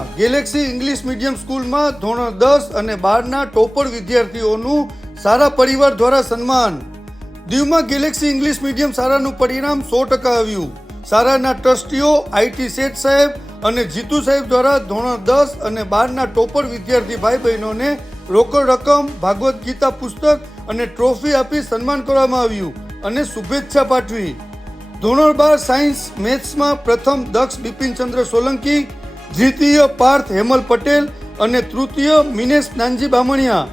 દીવમાં Galaxy English medium સ્કૂલમાં ધોરણ દસ અને બારના ટોપર વિદ્યાર્થીઓનું સારા પરિવાર દ્વારા સન્માન. દીવમાં ગેલેક્સી ઇંગ્લિશ મીડિયમ શાળાનું પરિણામ સો ટકા આવ્યું. શાળાના ટ્રસ્ટીઓ, આઈટી શેઠ સાહેબ અને જીતુ સાહેબ દ્વારા ધોરણ દસ અને બારના ટોપર વિદ્યાર્થી ભાઈ બહેનોને રોકડ રકમ ભાગવત ગીતા પુસ્તક અને ટ્રોફી આપી સન્માન કરવામાં આવ્યું અને શુભેચ્છા પાઠવી. ધોરણ બાર સાયન્સ મેથ્સમાં પ્રથમ દક્ષ બિપિનચંદ્ર સોલંકી દ્વિતીય પાર્થ હેમલ પટેલ અને તૃતીય મિનેશ નાનજી બામણિયા.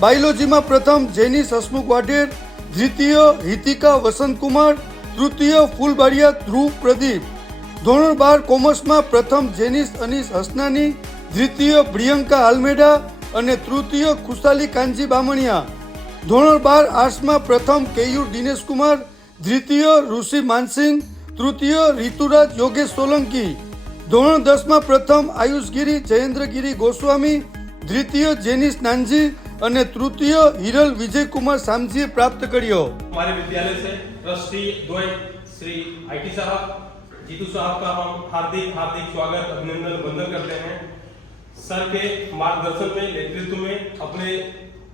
બાયોલોજીમાં પ્રથમ જેનિસ હસમુખ વાઢેર દ્વિતીય હિતિકા વસંતકુમાર, તૃતીય ફૂલબાડિયા ધ્રુવ પ્રદીપ. ધોરણ બાર કોમર્સમાં પ્રથમ જેનિસ અનીસ હસનાની, દ્વિતીય પ્રિયંકા આલમેડા અને તૃતીય ખુશાલી કાનજી બામણિયા. ધોરણ બાર આર્ટ્સમાં પ્રથમ કેયુર દિનેશ કુમાર દ્વિતીય ઋષિ માનસિંહ, તૃતીય ઋતુરાજ યોગેશ સોલંકી. ધોરણ દસમાં પ્રથમ આયુષગીરી જયેન્દ્રગીરી ગોસ્વામી દ્વિતીય જેનિસ નાનજી અને તૃતીય હિરલ વિજયકુમાર સામજીએ પ્રાપ્ત કર્યો हमारे विद्यालय से ट्रस्टी द्वय श्री आईटी साहब जीतू साहब का हम हार्दिक हार्दिक स्वागत अभिनंदन वंदन करते हैं सर के मार्गदर्शन में नेतृत्व में अपने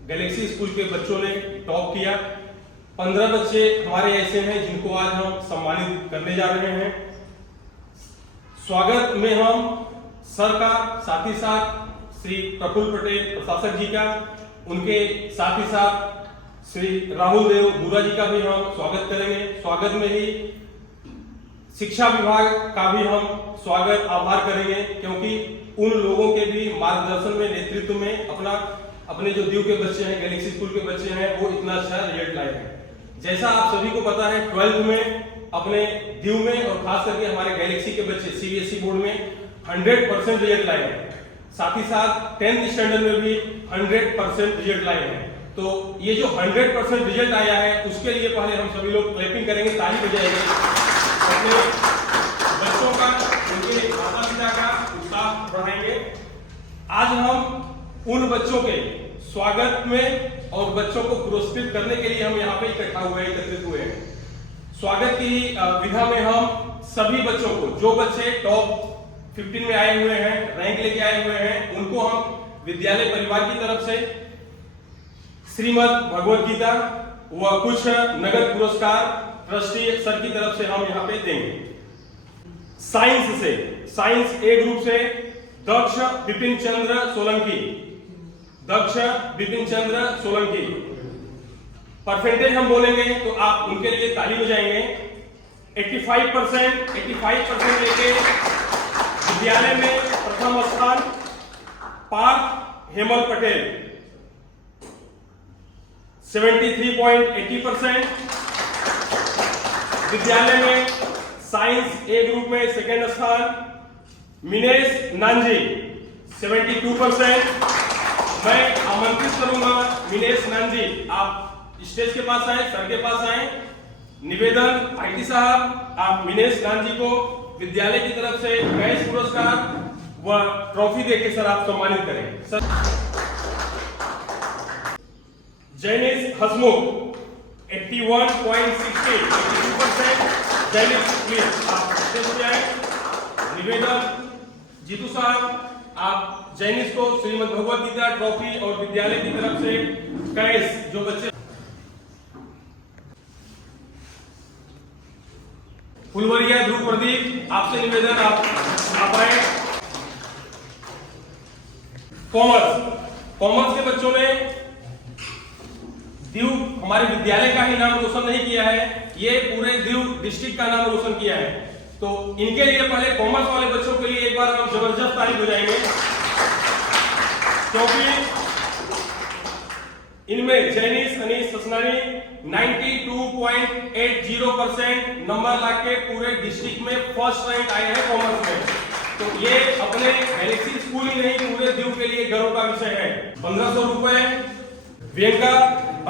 गैलेक्सी स्कूल के बच्चों ने टॉप किया पंद्रह बच्चे हमारे ऐसे हैं जिनको आज हम सम्मानित करने जा रहे हैं स्वागत में हम सर का साथ ही साथ श्री प्रफुल्ल पटेल प्रशासक जी का, उनके साथ ही साथ श्री राहुल देव बुरा जी का भी हम स्वागत करेंगे। स्वागत में ही शिक्षा विभाग का भी हम स्वागत, आभार करेंगे, क्योंकि उन लोगों के भी मार्गदर्शन में, नेतृत्व में अपना, अपने जो दीव के बच्चे हैं, गैलेक्सी स्कूल के बच्चे हैं, वो इतना अच्छा रिज़ल्ट लाए हैं। जैसा आप सभी को पता है, ट्वेल्थ में अपने दीव में और खास करके हमारे गैलेक्सी के बच्चे सीबीएसई बोर्ड में 100 परसेंट रिज़ल्ट लाए हैं। साथ ही साथ टेंथ स्टैंडर्ड में भी 100 परसेंट रिज़ल्ट लाए हैं। तो ये जो 100 परसेंट रिज़ल्ट आया है, उसके लिए पहले हम सभी लोग क्लैपिंग करेंगे, ताली बजाएँगे। अपने बच्चों का, उनके माता पिता का उत्साह बढ़ाएँगे। आज हम उन बच्चों के स्वागत में और बच्चों को पुरस्कृत करने के लिए हम यहाँ पे इकट्ठा हुए एकत्रित हुए हैं। स्वागत की विधा में हम सभी बच्चों को, जो बच्चे टॉप 15 में आए हुए हैं रैंक लेके आए हुए हैं, उनको हम विद्यालय परिवार की तरफ़ से श्रीमद भगवत गीता व कुछ नगद पुरस्कार ट्रस्टी सर की तरफ़ से हम यहाँ पे देंगे। साइंस से साइंस ए ग्रुप से दक्ष बिपिन चंद्र सोलंकी। दक्ष बिपिन चंद्र सोलंकी। परसेंटेज हम बोलेंगे तो आप उनके लिए ताली बजाएँगे 85 परसेंट 85 परसेंट लेके विद्यालय में प्रथम स्थान पार्थ हेमल पटेल। 73.80 परसेंट विद्यालय में साइंस ए ग्रुप में सेकेंड स्थान मिनेश नांजी। 72 परसेंट। मैं आमंत्रित करूँगा मिनेश नांजी, आप स्टेज के पास आए, सर के पास आए। निवेदन, आईटी साहब, आप मिनेश नांजी को विद्यालय की तरफ़ से कैश पुरस्कार व ट्रॉफी देके सर आप सम्मानित करें। सर। जैनिस हसमुख 81.60 82% जैनिस प्लीज़ आप स्टेज पे आए। निवेदन, जीतू साहब, आप जैनिस को श्रीमद भगवत गीता ट्रॉफी और विद्यालय की तरफ़ से कैश जो बच्चे फुलवरिया ध्रुव प्रदीप आपसे निवेदन, आप आप आए। कॉमर्स। कॉमर्स के बच्चों ने दीव हमारे विद्यालय का ही नाम रोशन नहीं किया है, ये पूरे दीव डिस्ट्रिक्ट का नाम रोशन किया है। तो इनके लिए पहले कॉमर्स वाले बच्चों के लिए एक बार हम ज़बरदस्त तारीफ़ हो जाएँगे क्योंकि इनमें जैनिस, अनीस, ससनानी 92.80 परसेंट नंबर ला के पूरे डिस्ट्रिक्ट में फ़र्स्ट रैंक आए हैं कॉमर्स में। तो ये अपने गैलेक्सी स्कूल ही नहीं, पूरे दीव के लिए गर्व का विषय है। पंद्रह सौ रुपए Vyanka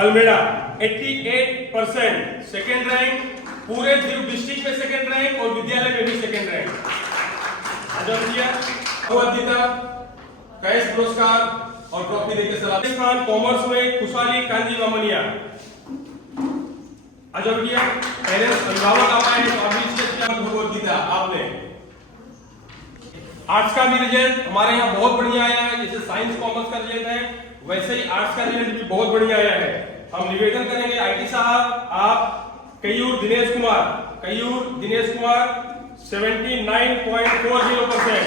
Almeida 88 percent second rank पूरे दीव डिस्ट्रिक्ट में सेकेंड रैंक और विद्यालय में भी सेकेंड रैंक गीता कैश पुरस्कार और ट्रॉफी देके सलाह कॉमर्स में खुशहाली कांजी, मामनिया। आज़ाद भैया पहले अभिभावक आप आए तो अभी से भगवत गीता आपने। आर्ट्स का भी रिज़ल्ट हमारे यहाँ बहुत बढ़िया आया है, जैसे साइंस कॉमर्स का रिज़ल्ट है, वैसे ही आर्ट्स का रिज़ल्ट भी बहुत बढ़िया आया है। हम निवेदन करेंगे आईटी साहब, आप, कयूर दिनेश कुमार, कयूर दिनेश कुमार 79.40 परसेंट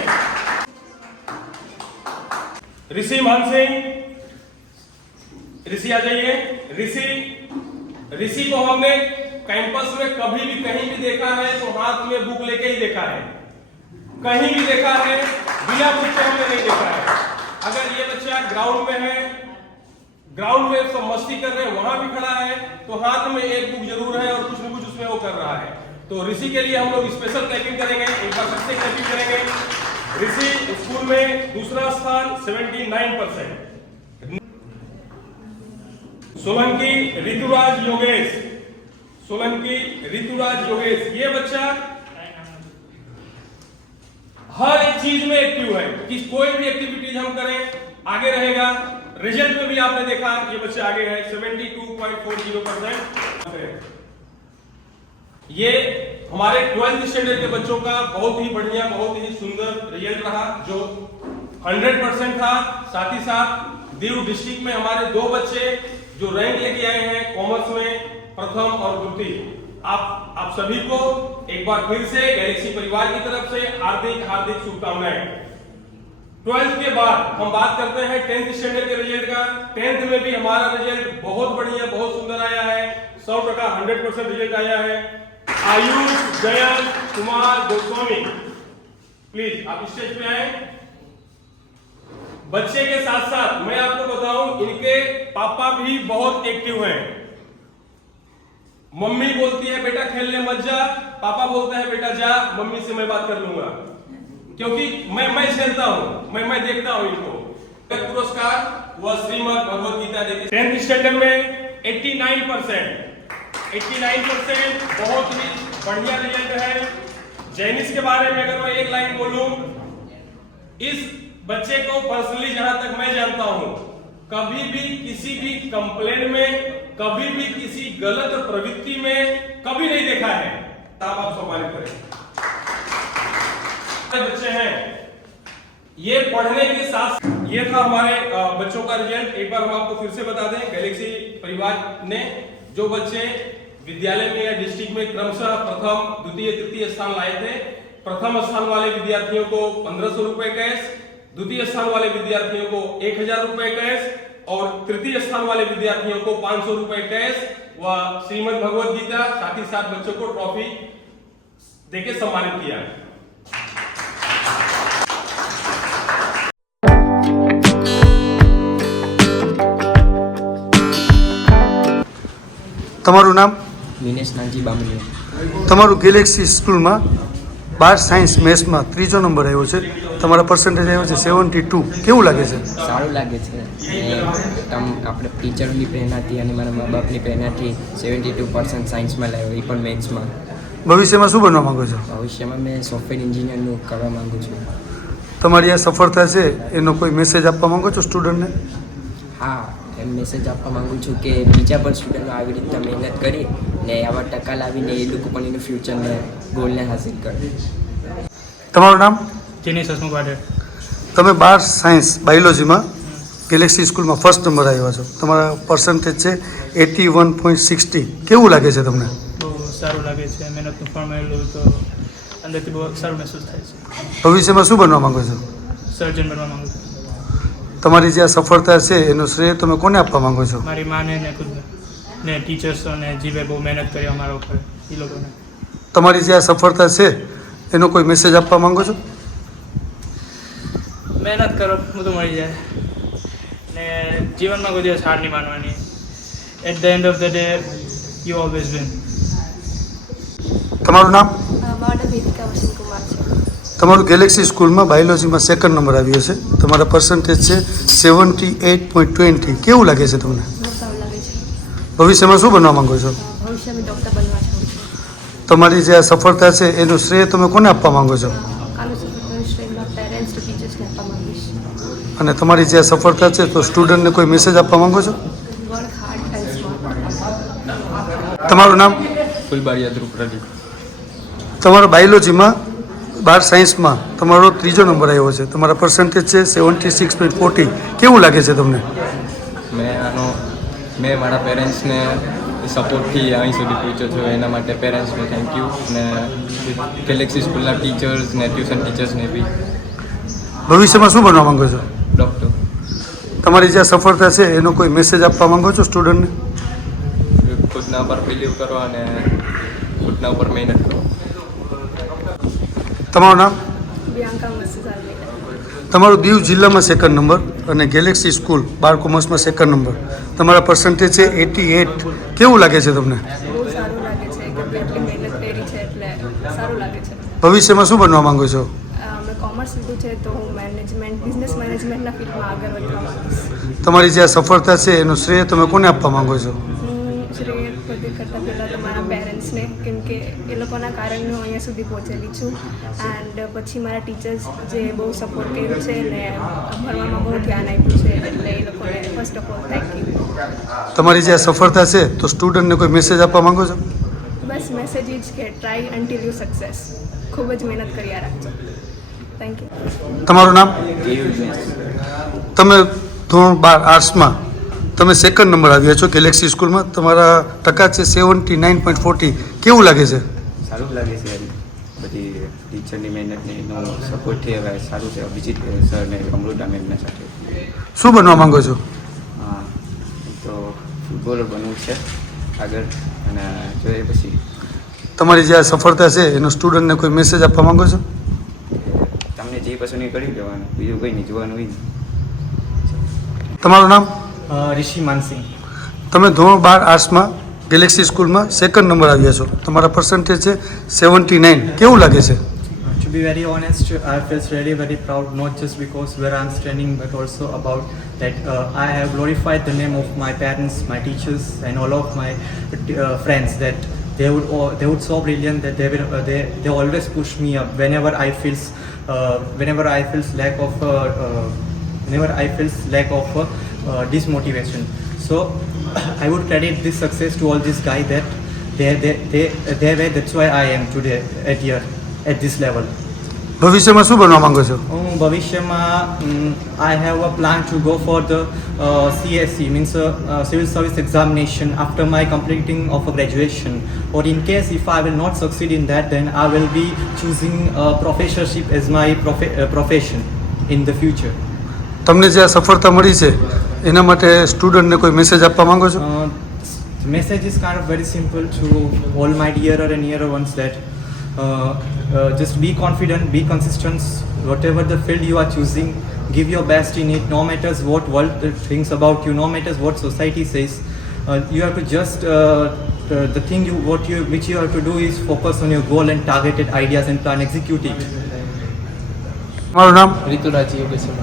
ऋषि मान सिंह, ऋषि आ जाइए, ऋषि ऋषि को हमने कैंपस में कभी भी कहीं भी देखा है तो हाथ में बुक लेके ही देखा है। कहीं भी देखा है, बिना बुक के हमने नहीं देखा है। अगर ये बच्चा ग्राउंड में है ग्राउंड में सब मस्ती कर रहे हैं, वहाँ भी खड़ा है तो हाथ में एक बुक ज़रूर है और कुछ न कुछ उसमें वो कर रहा है। तो ऋषि के लिए हम लोग स्पेशल क्लैपिंग करेंगे, एक बार सबसे क्लैपिंग करेंगे। ऋषि स्कूल में दूसरा स्थान 79 परसेंट सोलंकी ऋतुराज योगेश, सोलंकी ऋतुराज योगेश, ये बच्चा हर एक चीज़ में एक्टिव है। कि कोई भी एक्टिविटीज़ हम करें, आगे रहेगा। रिज़ल्ट में भी आपने देखा, ये बच्चे आगे है। 72.40 परसेंट ये हमारे ट्वेल्थ स्टैंडर्ड के बच्चों का बहुत ही बढ़िया, बहुत ही सुंदर रिज़ल्ट रहा, जो 100 परसेंट था। साथ ही साथ दीव डिस्ट्रिक्ट में हमारे दो बच्चे जो रैंक लेके आए हैं कॉमर्स में प्रथम और द्वितीय। आप आप सभी को एक बार फिर से गैलेक्सी परिवार की तरफ़ से हार्दिक हार्दिक शुभकामनाएँ। ट्वेल्थ के बाद हम बात करते हैं टेंथ स्टैंडर्ड के रिज़ल्ट का। टेंथ में भी हमारा रिज़ल्ट बहुत बढ़िया, बहुत सुंदर आया है। सौ टका हंड्रेड परसेंट रिज़ल्ट आया है। आयुष, जयंत कुमार गोस्वामी प्लीज़ आप स्टेज पे आए। बच्चे के साथ साथ मैं आपको बताऊँ, इनके पापा भी बहुत एक्टिव हैं। मम्मी बोलती है, बेटा, खेलने मत जा। पापा बोलता है, बेटा, जा, मम्मी से मैं बात कर लूँगा। क्योंकि मैं मैं खेलता हूँ, मैं मैं देखता हूँ इनको। पुरस्कार वह श्रीमद भगवत गीता देती टेंथ स्टैंडर्ड में 89 परसेंट 89 परसेंट बहुत ही बढ़िया रिज़ल्ट है। जैनिस के बारे में अगर मैं एक लाइन बोलूँ, इस बच्चे को पर्सनली जहाँ तक मैं जानता हूँ, कभी भी किसी भी कंप्लेन में, कभी भी किसी गलत प्रवृत्ति में कभी नहीं देखा है, तब आप सम्मानित करें बच्चे हैं, ये पढ़ने के साथ, ये था हमारे बच्चों का रिज़ल्ट एक बार हम आपको फिर से बता दें गैलेक्सी परिवार ने जो बच्चे विद्यालय में या डिस्ट्रिक्ट में क्रमशः प्रथम, द्वितीय, तृतीय स्थान लाए थे, प्रथम स्थान वाले विद्यार्थियों को पंद्रह सौ रुपए कैश द्वितीय स्थान वाले विद्यार्थियों को एक हजार रुपए कैश और तृतीय स्थान वाले विद्यार्थियों को पांच सौ रुपए कैश व श्रीमद भगवत गीता साथ ही साथ बच्चों को ट्रॉफी देके सम्मानित किया તમારું નામ દિનેશ નાનજી બામણીયા તમારું ગેલેક્સી સ્કૂલમાં બાર સાયન્સ મેથ્સમાં ત્રીજો નંબર આવ્યો છે તમારા પર્સન્ટેજ આવ્યો છે? સેવન્ટી ટુ કેવું લાગે છે? સારું લાગે છે. તમ આપણે ટીચરોની પ્રેરણાથી અને મારા મા બાપની પ્રેરણાથી સેવન્ટી ટુ પર્સન્ટ સાયન્સમાં લાવ્યો એ પણ મેથ્સમાં ભવિષ્યમાં શું બનવા માગો છો? ભવિષ્યમાં મેં સોફ્ટવેર એન્જિનિયરનું કરવા માગું છું. તમારી આ સફળતા છે એનો કોઈ મેસેજ આપવા માગો છો સ્ટુડન્ટને હા એમ મેસેજ આપવા માંગુ છું કે બીજા પણ સ્ટુડન્ટો આવી રીતના મહેનત કરી ને આવા ટકા લાવીને એ લોકો પણ એનું ફ્યુચરને ગોલને હાસિલ કરે. તમારું નામ? દિનેશ હસમુખ વાઢેર તમે બાર સાયન્સ બાયોલોજીમાં ગેલેક્સી સ્કૂલમાં ફર્સ્ટ નંબર આવ્યા છો. તમારા પર્સન્ટેજ છે એટી વન પોઈન્ટ સિક્સટી. કેવું લાગે છે તમને? બહુ સારું લાગે છે. મહેનતનું ફળ મળેલું તો અંદરથી બહુ સારું મહેસૂસ થાય છે. ભવિષ્યમાં શું બનવા માંગો છો? સર્જન બનવા માગું છું. તમારી જે આ સફળતા છે એનો શ્રેય તમે કોને આપવા માંગો છો? મારી માને ને ખુદને ને. ટીચર્સો ને જીવે બહુ મહેનત કરી અમારા ઉપર એ લોકોને. તમારી જે આ સફળતા છે એનો કોઈ મેસેજ આપવા માંગો છો? મહેનત કરો બધું મળી જાય. ને જીવનમાં કોઈ દિવસ હાર નહીં માનવાની. At the end of the day you always win તમારું નામ? તમારું ગેલેક્સી સ્કૂલમાં બાયોલોજીમાં સેકન્ડ નંબર આવ્યો છે. તમારા પર્સન્ટેજ છે સેવન્ટી એઇટ પોઈન્ટ ટ્વેન્ટી કેવું લાગે છે તમને? ભવિષ્યમાં શું બનવા માંગો છો? અ, ભવિષ્યમાં ડૉક્ટર બનવા ચાહું છું. તમારી જે આ સફળતા છે એનું શ્રેય તમે કોને આપવા માંગો છો આનું સફળતાનું શ્રેય મારા પેરેન્ટ્સ ટુ ટીચર્સને આપવા માંગીશ અને તમારી જે સફળતા છે તો સ્ટુડન્ટને કોઈ મેસેજ આપવા માંગો છો? તમારું નામ? તમારો બાયોલોજીમાં બાર સાયન્સમાં તમારો ત્રીજો નંબર આવ્યો છે. તમારા પર્સન્ટેજ છે સેવન્ટી સિક્સ પોઈન્ટ ફોર્ટી કેવું લાગે છે તમને? મેં આનો મેં મારા પેરેન્ટ્સને સપોર્ટથી અહીં સુધી પહોંચ્યો છું. એના માટે પેરેન્ટ્સને થેન્ક યુ અને ગેલેક્સી સ્કૂલના ટીચર્સ ને ટ્યુશન ટીચર્સને બી. ભવિષ્યમાં શું બનવા માંગો છો? તમારી જે સફળતા છે એનો કોઈ મેસેજ આપવા માંગો છો સ્ટુડન્ટને ખુદના પર બિલીવ કરો અને ખુદના ઉપર મહેનત કરો. તમારું નામ. તમારું દીવ જિલ્લામાં સેકન્ડ નંબર અને ગેલેક્સી સ્કૂલ બાર કોમર્સમાં સેકન્ડ નંબર તમારા પર્સન્ટેજ છે એટી એટ. કેવું લાગે છે તમને? બહુ સારું લાગે છે કે મેં એટલી મહેનત કરી છે એટલે સારું લાગે છે. ભવિષ્યમાં શું બનવા માંગો છો? કોમર્સ લીધું છે તો હું મેનેજમેન્ટ બિઝનેસ મેનેજમેન્ટના ફિલ્ડમાં આગળ વધવા માંગીશ. તમારી જે સફળતા છે એનું શ્રેય તમે કોને આપવા માંગો છો? હું શ્રેય બધે કરતાં પહેલાં તો મારા પેરેન્ટ્સને કેમ કે એ લોકોના કારણે હું અહીંયા સુધી પહોંચેલી છું. એન્ડ પછી મારા ટીચર્સ જે બહુ સપોર્ટ કર્યું છે ને ભણવામાં બહુ ધ્યાન આપ્યું છે એટલે એ લોકોને first of all thank you તમારી જે સફળતા છે તો સ્ટુડન્ટને કોઈ મેસેજ આપવા માંગો છો? બસ મેસેજ જ કે ટ્રાય અન્ટિલ યુ સક્સેસ ખૂબ જ મહેનત કર્યા રાખજો. થેન્ક યુ તમારું નામ? તમે ધોરણ બાર આર્ટ્સમાં તમે સેકન્ડ નંબર આવ્યા છો ગેલેક્સી સ્કૂલમાં તમારા ટકા છે સેવન્ટી નાઇન પોઈન્ટ ફોર્ટી કેવું લાગે છે? સારું લાગે છે બધી ટીચરની મહેનતને એનો સપોર્ટથી હવે સારું છે. અભિજીત સર ને અમૃતા મેમના સાથે. શું બનવા માંગો છો? હા તો ફૂટબોલર બનવું છે આગળ. અને જોઈએ પછી. તમારી જે આ સફળતા છે એનો સ્ટુડન્ટને કોઈ મેસેજ આપવા માંગો છો તમને જે પસંદ એ કરી દેવાનું બીજું કંઈ નહીં જોવાનું હોય તમારું નામ ઋષિ માનસિંહ તમે ધોરણ બાર આર્ટ્સમાં ગેલેક્સી સ્કૂલમાં સેકન્ડ નંબર આવ્યા છો તમારા પર્સન્ટેજ છે સેવન્ટી નાઇન કેવું લાગે છે To be very honest, I feel really very proud, not just because where I'm standing, but also about that uh, I have glorified the name of my parents, my teachers, and all of my uh, friends. That they would they would so brilliant that they will uh, they they always push me up whenever I feels uh, whenever I feels lack of uh, uh, whenever I feels lack of uh, uh, dismotivation. So I would credit this success to all these guys that they they they they were that's why I am today at here at this level. ભવિષ્યમાં શું બનવા માંગો છો હું ભવિષ્યમાં I have a plan to go for the CSC means civil service examination after my completing of a graduation or in case if I will not succeed in that then I will be choosing professorship as my profession in the future તમને જે આ સફળતા મળી છે એના માટે સ્ટુડન્ટને કોઈ મેસેજ આપવા માંગો છો Uh, the message is kind of very simple to all my dearer and nearer ones that uh, uh, just be confident, be consistent, whatever the field you are choosing, give your best in it, no matters what world thinks about you, no matters what society says. Uh, you have to just uh, uh, the thing you what you which you have to do is focus on your goal and targeted ideas and plan execute it. મારું નામ ઋતુરાજ યોગેશ્વર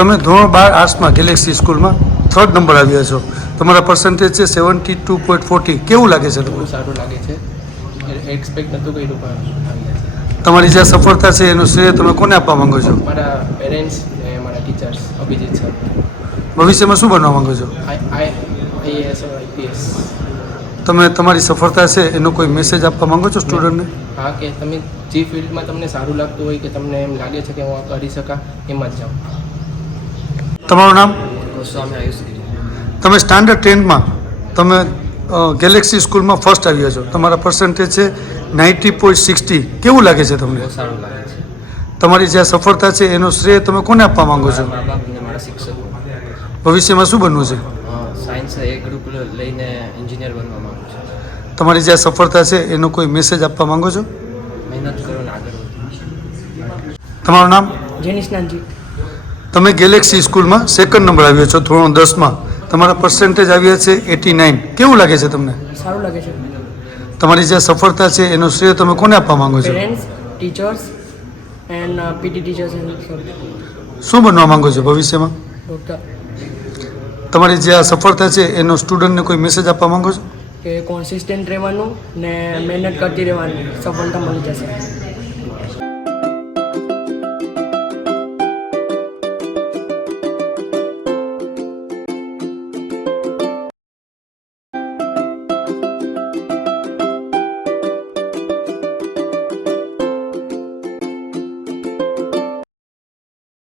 તમે ધોરણ બાર આર્ટ્સમાં Galaxy સ્કૂલમાં third number આવ્યા છો તમારા પર્સન્ટેજ છે સેવન્ટી ટુ પોઈન્ટ ફોર્ટી કેવું લાગે છે બહુ તમને સારું લાગે છે એક્સપેક્ટ નહોતું કર્યું પણ આવી ગયા છે તમારી જે સફળતા છે એનું શ્રેય તમે કોને આપવા માંગો છો? મારા પેરેન્ટ્સ ને મારા ટીચર્સ અભિજીત સર ભવિષ્યમાં શું બનવા માંગો છો? આઈ આઈ આઈએએસ આઈપીએસ તમે તમારી સફળતા છે એનો કોઈ મેસેજ આપવા માંગો છો સ્ટુડન્ટને હા કે તમે જે ફિલ્ડમાં તમને સારું લાગતું હોય કે તમને એમ લાગે છે કે હું આ કરી શકા એમાં જ જાઓ તમારું નામ? ગોસ્વામી આયુષ તમે સ્ટાન્ડર્ડ ટેનમાં તમે ગેલેક્સી સ્કૂલમાં ફર્સ્ટ આવ્યા છો. તમારા પર્સન્ટેજ છે નાઇન્ટી પોઈન્ટ સિક્સટી કેવું લાગે છે તમને? સારું લાગે છે. તમારી જે સફળતા છે એનો શ્રેય તમે કોને આપવા માંગો છો? મારા મા બાપ અને મારા શિક્ષકો. ભવિષ્યમાં શું બનવું છે? સાયન્સ એ ગ્રુપ લઈને એન્જિનિયર બનવા માંગુ છું. તમારી જે સફળતા છે એનો કોઈ મેસેજ આપવા માંગો છો? મહેનત કરો ને આગળ તમારું નામ? તમે ગેલેક્સી સ્કૂલમાં સેકન્ડ નંબર આવ્યો છો ધોરણ દસમાં. તમારા પર્સન્ટેજ આવ્યા છે એટી નાઇન. કેવું લાગે છે તમને? સારું લાગે છે. તમારી જે સફળતા છે એનો શ્રેય તમે કોને આપવા માંગો છો? Parents teachers and PT teachers and શું બનવા માંગો છો ભવિષ્યમાં? ડૉક્ટર તમારી જે આ સફળતા છે એનો સ્ટુડન્ટને કોઈ મેસેજ આપવા માંગો છો? કે કોન્સિસ્ટન્ટ રહેવાનું ને મહેનત કરતી રહેવાની સફળતા મળી જશે.